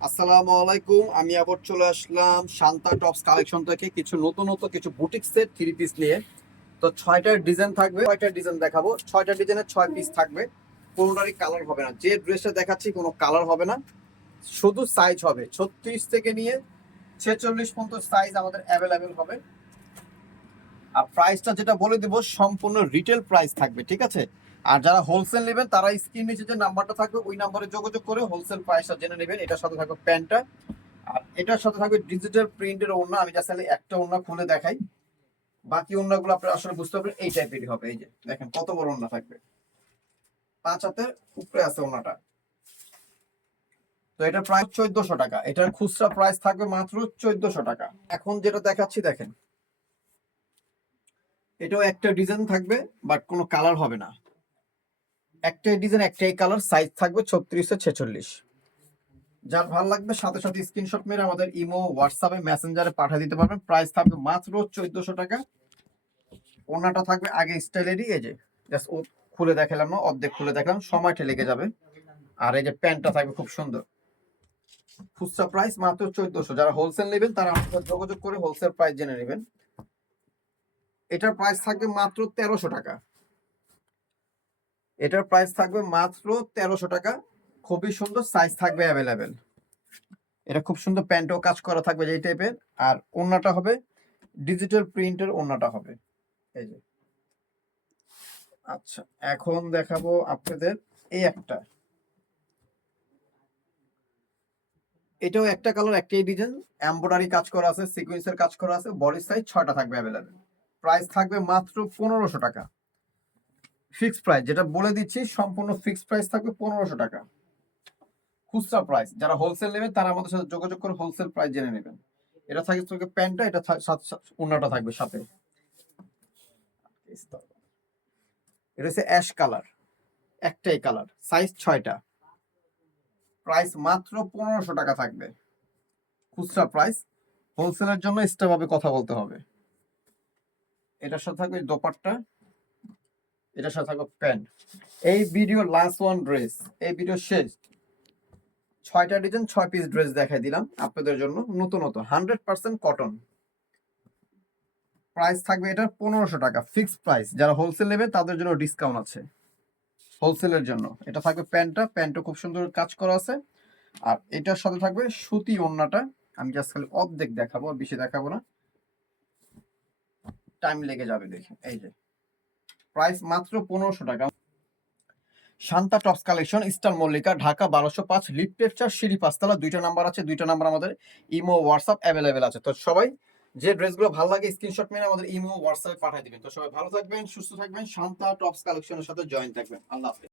আসসালামু আলাইকুম। আমি আবার চলে আসলাম শান্তা টপস কালেকশন থেকে কিছু নতুন কিছু বুটিক সেট থ্রি পিস নিয়ে। তো 6টা ডিজাইন থাকবে, 6টা ডিজাইন দেখাবো। 6টা ডিজাইনের 6 পিস থাকবে, কোনোটারই কালার হবে না। যে ড্রেসটা দেখাচ্ছি কোনো কালার হবে না, শুধু সাইজ হবে 36 থেকে নিয়ে 46 পর্যন্ত সাইজ আমাদের অ্যাভেলেবেল হবে। আর প্রাইসটা যেটা বলে দেবো সম্পূর্ণ রিটেল প্রাইস থাকবে, ঠিক আছে? আর যারা হোলসেল নেবেন তারা স্ক্রিন নিচে যে নাম্বারটা থাকবে ওই নাম্বারে যোগাযোগ করে হোলসেল প্রাইসটা জেনে নেবেন। এটার সাথে থাকবে প্যান্টটা, আর এটার সাথে থাকবে ডিজিটাল প্রিন্টের ওড়না। আমি জাস্ট একটা ওড়না খুলে দেখাই, বাকি ওড়নাগুলো আপনারা আসলে বুঝতে পারবেন এই টাইপেরই হবে। এই যে দেখেন কত বড় ওড়না থাকবে, 5 হাতের উপরে আছে ওড়নাটা। তো এটা প্রাইস 1400 টাকা, এটার খুচরা প্রাইস থাকবে মাত্র 1400 টাকা। এখন যেটা দেখাচ্ছি দেখেন, এটাও একটা ডিজাইন থাকবে বাট কোনো কালার হবে না। একটাই ডিজাইন একটাই কালার, সাইজ থাকবে 36 46। যার ভালো লাগবে সাথে সাথে স্ক্রিনশট মেরে আমাদের ইমো হোয়াটসঅ্যাপে মেসেঞ্জারে পাঠিয়ে দিতে পারবেন। প্রাইস থাকবে মাত্র 1400 টাকা। ওনাটা থাকবে আগে স্টাইলেরই, এই যে জাস্ট ও খুলে দেখালাম না, অর্ধেক খুলে দেখালাম, সময়টা লেগে যাবে। আর এই যে প্যান্টটা থাকবে খুব সুন্দর। খুচরা প্রাইস মাত্র 1400। যারা হোলসেল নেবেন তারা আমাদের যোগাযোগ করে হোলসেল প্রাইস জেনে নেবেন। এটার প্রাইস থাকবে মাত্র 1300 টাকা। এটার প্রাইস থাকবে মাত্র 1300 টাকা। খুবই সুন্দর, সাইজ থাকবে অ্যাভেলেবেল। এটা খুব সুন্দর, প্যান্টও কাজ করা থাকবে এই টাইপের। আর ওড়নাটা হবে ডিজিটাল প্রিন্টের ওড়নাটা হবে, এই যে। আচ্ছা, এখন দেখাবো আপনাদের এই একটা। এটাও একটা কালার একটাই ডিজাইন, এমব্রয়ডারি কাজ করা আছে, সিকোয়েন্সের কাজ করা আছে, বডি সাইজ 6টা থাকবে অ্যাভেলেবেল। প্রাইস থাকবে মাত্র 1500 টাকা। ফিক্স প্রাইস যেটা বলে দিচ্ছি, সম্পূর্ণ ফিক্স প্রাইস থাকবে 1500 টাকা খুচরা প্রাইস। যারা হোলসেল নেবেন তারা আমাদের সাথে যোগাযোগ করে হোলসেল প্রাইস জেনে নেবেন। এটা থাকবে প্যান্টটা, এটা ওড়নাটা থাকবে সাথে। এটা হচ্ছে অ্যাশ কালার, একটাই কালার, সাইজ 6টা। প্রাইস মাত্র 1500 টাকা থাকবে খুচরা প্রাইস। হোলসেলের জন্য এক্সট্রা ভাবে কথা বলতে হবে। এটার সাথে থাকবে দোপাট্টা, এটার সাথে থাকবে প্যান্ট। এই ভিডিও লাস্ট ওয়ান ড্রেস, এই ভিডিও শেষ। 6টা ডিজাইন 6 পিস ড্রেস দেখাই দিলাম আপনাদের জন্য, নতুন 100% কটন। প্রাইস থাকবে এটার 1500 টাকা ফিক্সড প্রাইস। যারা হোলসেল নেবে তাদের জন্য ডিসকাউন্ট আছে হোলসেলের জন্য। এটা থাকবে প্যান্টটা, প্যান্টও খুব সুন্দর কাজ করা আছে। আর এটার সাথে থাকবে সুতি ওড়নাটা। আমি জাস্ট খালি অর্ধেক দেখাবো, বেশি দেখাবো না, টাইম লেগে যাবে দেখে। এই যে প্রাইস মাত্র 1500 টাকা। Shanta tops collection, eastern Mallika, Dhaka 1205, লিফটের 4, সিঁড়ি 5তলা। 2টা নাম্বার আছে, 2টা নাম্বার আমাদের ইমো হোয়াটসঅ্যাপ অ্যাভেলেবেল আছে। তো সবাই যে ড্রেসগুলো ভালো লাগে স্ক্রিনশট মেরে আমাদের ইমো হোয়াটসঅ্যাপে পাঠিয়ে দিবেন। তো সবাই ভালো থাকবেন, সুস্থ থাকবেন, শান্তা টপস কালেকশনের সাথে জয়েন থাকবেন। আল্লাহ হাফেজ।